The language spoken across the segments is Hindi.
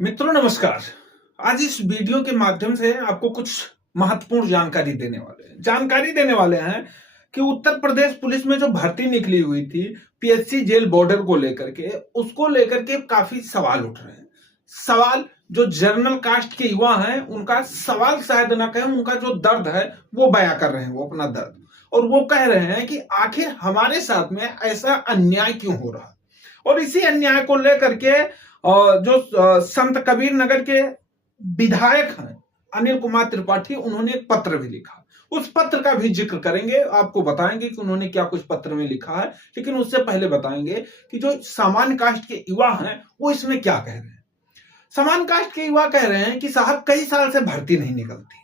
मित्रों नमस्कार। आज इस वीडियो के माध्यम से आपको कुछ महत्वपूर्ण जानकारी देने वाले हैं कि उत्तर प्रदेश पुलिस में जो भर्ती निकली हुई थी पीएससी जेल बॉर्डर को लेकर के, उसको लेकर के काफी सवाल उठ रहे हैं। सवाल जो जर्नल कास्ट के युवा हैं उनका सवाल शायद ना कहें, उनका जो दर्द है वो बयां कर रहे हैं, वो अपना दर्द, और वो कह रहे हैं कि आखिर हमारे साथ में ऐसा अन्याय क्यों हो रहा है। और इसी अन्याय को लेकर के जो संत कबीर नगर के विधायक हैं अनिल कुमार त्रिपाठी, उन्होंने एक पत्र भी लिखा। उस पत्र का भी जिक्र करेंगे, आपको बताएंगे कि उन्होंने क्या कुछ पत्र में लिखा है। लेकिन उससे पहले बताएंगे कि जो सामान्य कास्ट के युवा हैं वो इसमें क्या कह रहे हैं। सामान्य कास्ट के युवा कह रहे हैं कि साहब कई साल से भर्ती नहीं निकलती,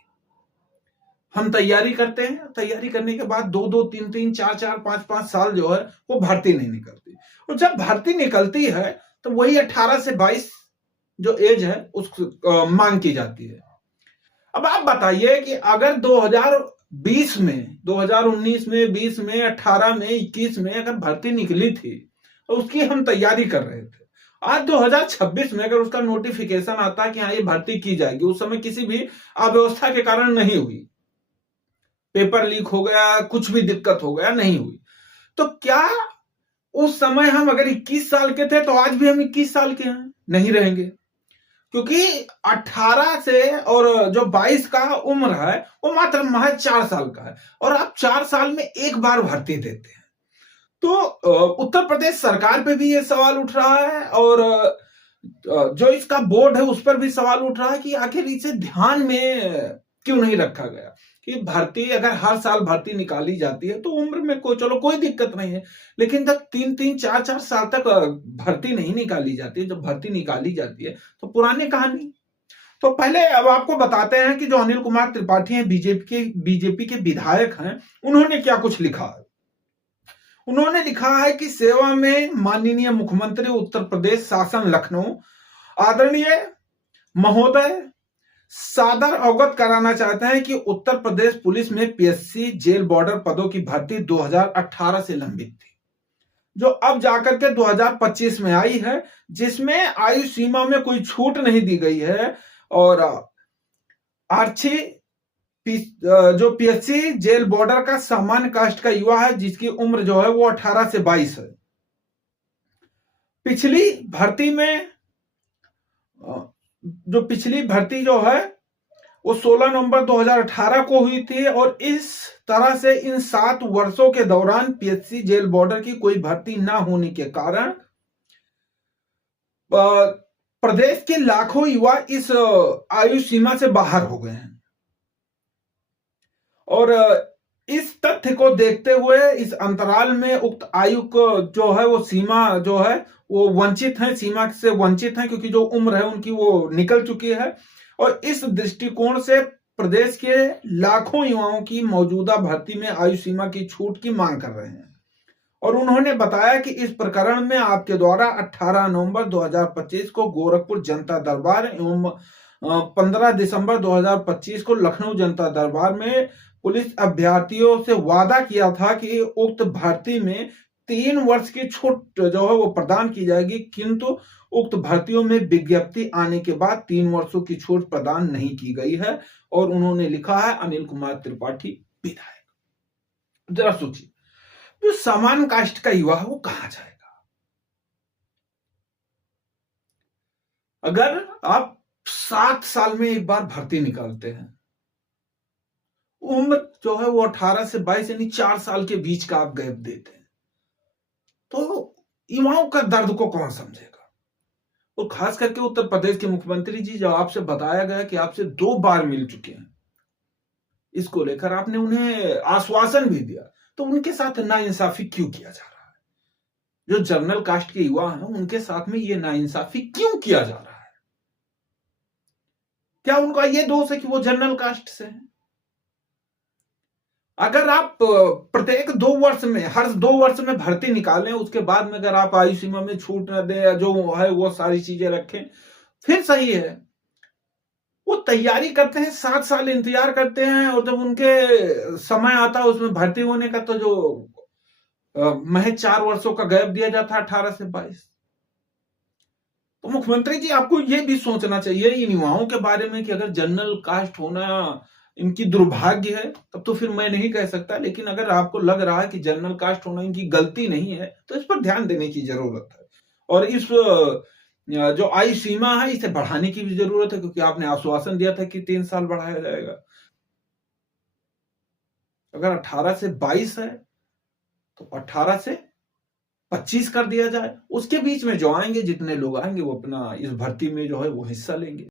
हम तैयारी करते हैं, तैयारी करने के बाद 2-2, 3-3, 4-4, 5-5 साल जो है वो भर्ती नहीं निकलती, और जब भर्ती निकलती है तो वही 18 से 22 जो एज है उस मांग की जाती है। अब आप बताइए कि अगर 2020 में, 2019 में, 20 में, 18 में, 21 में अगर भर्ती निकली थी तो उसकी हम तैयारी कर रहे थे, आज 2026 में अगर उसका नोटिफिकेशन आता है कि हाँ ये भर्ती की जाएगी, उस समय किसी भी अव्यवस्था के कारण नहीं हुई, पेपर लीक हो गया, कुछ भी दिक्कत हो गया, नहीं हुई, तो क्या उस समय हम अगर 21 साल के थे तो आज भी हम 21 साल के हैं? नहीं रहेंगे, क्योंकि 18 से और जो 22 का उम्र है वो मात्र महज 4 साल का है, और आप 4 साल में एक बार भर्ती देते हैं। तो उत्तर प्रदेश सरकार पे भी ये सवाल उठ रहा है, और जो इसका बोर्ड है उस पर भी सवाल उठ रहा है कि आखिर इसे ध्यान में क्यों नहीं रखा गया कि भर्ती अगर हर साल भर्ती निकाली जाती है तो उम्र में कोई दिक्कत नहीं है, लेकिन जब 3-3, 4-4 साल तक भर्ती नहीं निकाली जाती है, जब भर्ती निकाली जाती है तो पुरानी कहानी। तो पहले अब आपको बताते हैं कि जो अनिल कुमार त्रिपाठी हैं, बीजेपी के विधायक हैं, उन्होंने क्या कुछ लिखा है। उन्होंने लिखा है कि सेवा में माननीय मुख्यमंत्री उत्तर प्रदेश शासन लखनऊ आदरणीय महोदय सादर अवगत कराना चाहते हैं कि उत्तर प्रदेश पुलिस में पीएससी जेल बॉर्डर पदों की भर्ती 2018 से लंबित थी, जो अब जाकर के 2025 में आई है, जिसमें आयु सीमा में कोई छूट नहीं दी गई है। और आरक्षी जो पीएससी जेल बॉर्डर का सामान्य कास्ट का युवा है जिसकी उम्र जो है वो 18 से 22 है। पिछली भर्ती जो है वो 16 नवंबर 2018 को हुई थी, और इस तरह से इन 7 वर्षों के दौरान पीएससी जेल बॉर्डर की कोई भर्ती ना होने के कारण प्रदेश के लाखों युवा इस आयु सीमा से बाहर हो गए हैं। और इस तथ्य को देखते हुए इस अंतराल में उक्त आयु को जो है वो सीमा जो है वो वंचित है, सीमा से वंचित है, क्योंकि जो उम्र है उनकी वो निकल चुकी है। और इस दृष्टिकोण से प्रदेश के लाखों युवाओं की मौजूदा भर्ती में आयु सीमा की छूट की मांग कर रहे हैं। और उन्होंने बताया कि इस प्रकरण में आपके द्वारा 18 नवंबर 2025 को गोरखपुर जनता दरबार एवं 15 दिसंबर 2025 को लखनऊ जनता दरबार में पुलिस अभ्यर्थियों से वादा किया था कि उक्त भर्ती में 3 वर्ष की छूट जो है वो प्रदान की जाएगी, किंतु उक्त भर्तियों में विज्ञप्ति आने के बाद 3 वर्षों की छूट प्रदान नहीं की गई है। और उन्होंने लिखा है अनिल कुमार त्रिपाठी विधायक। जरा सोचिए, जो सामान्य कास्ट का युवा है वो कहां जाएगा? अगर आप 7 साल में एक बार भर्ती निकालते हैं, उम्र जो है वो 18 से 22 यानी 4 साल के बीच का आप गैप देते हैं, तो युवाओं का दर्द को कौन समझेगा? और खास करके उत्तर प्रदेश के मुख्यमंत्री जी, जब आपसे बताया गया कि आपसे 2 बार मिल चुके हैं, इसको लेकर आपने उन्हें आश्वासन भी दिया, तो उनके साथ नाइंसाफी क्यों किया जा रहा है? जो जनरल कास्ट के युवा हैं उनके साथ में ये नाइंसाफी क्यों किया जा रहा है? क्या उनका ये दोष है कि वो जनरल कास्ट से हैं? अगर आप प्रत्येक 2 वर्ष में, हर 2 वर्ष में भर्ती निकालें, उसके बाद में अगर आप आयु सीमा में छूट न दें, जो है वो सारी चीजें रखें, फिर सही है। वो तैयारी करते हैं, 7 साल इंतजार करते हैं, और जब उनके समय आता है उसमें भर्ती होने का, तो जो महज 4 वर्षों का गैप दिया जाता है 18 से 22। तो मुख्यमंत्री जी आपको ये भी सोचना चाहिए इन युवाओं के बारे में कि अगर जनरल कास्ट होना इनकी दुर्भाग्य है तब तो फिर मैं नहीं कह सकता, लेकिन अगर आपको लग रहा है कि जनरल कास्ट होना इनकी गलती नहीं है तो इस पर ध्यान देने की जरूरत है। और इस जो आयु सीमा है इसे बढ़ाने की भी जरूरत है, क्योंकि आपने आश्वासन दिया था कि 3 साल बढ़ाया जाएगा। अगर 18 से 22 है तो 18 से 25 कर दिया जाए, उसके बीच में जो आएंगे, जितने लोग आएंगे वो अपना इस भर्ती में जो है वो हिस्सा लेंगे।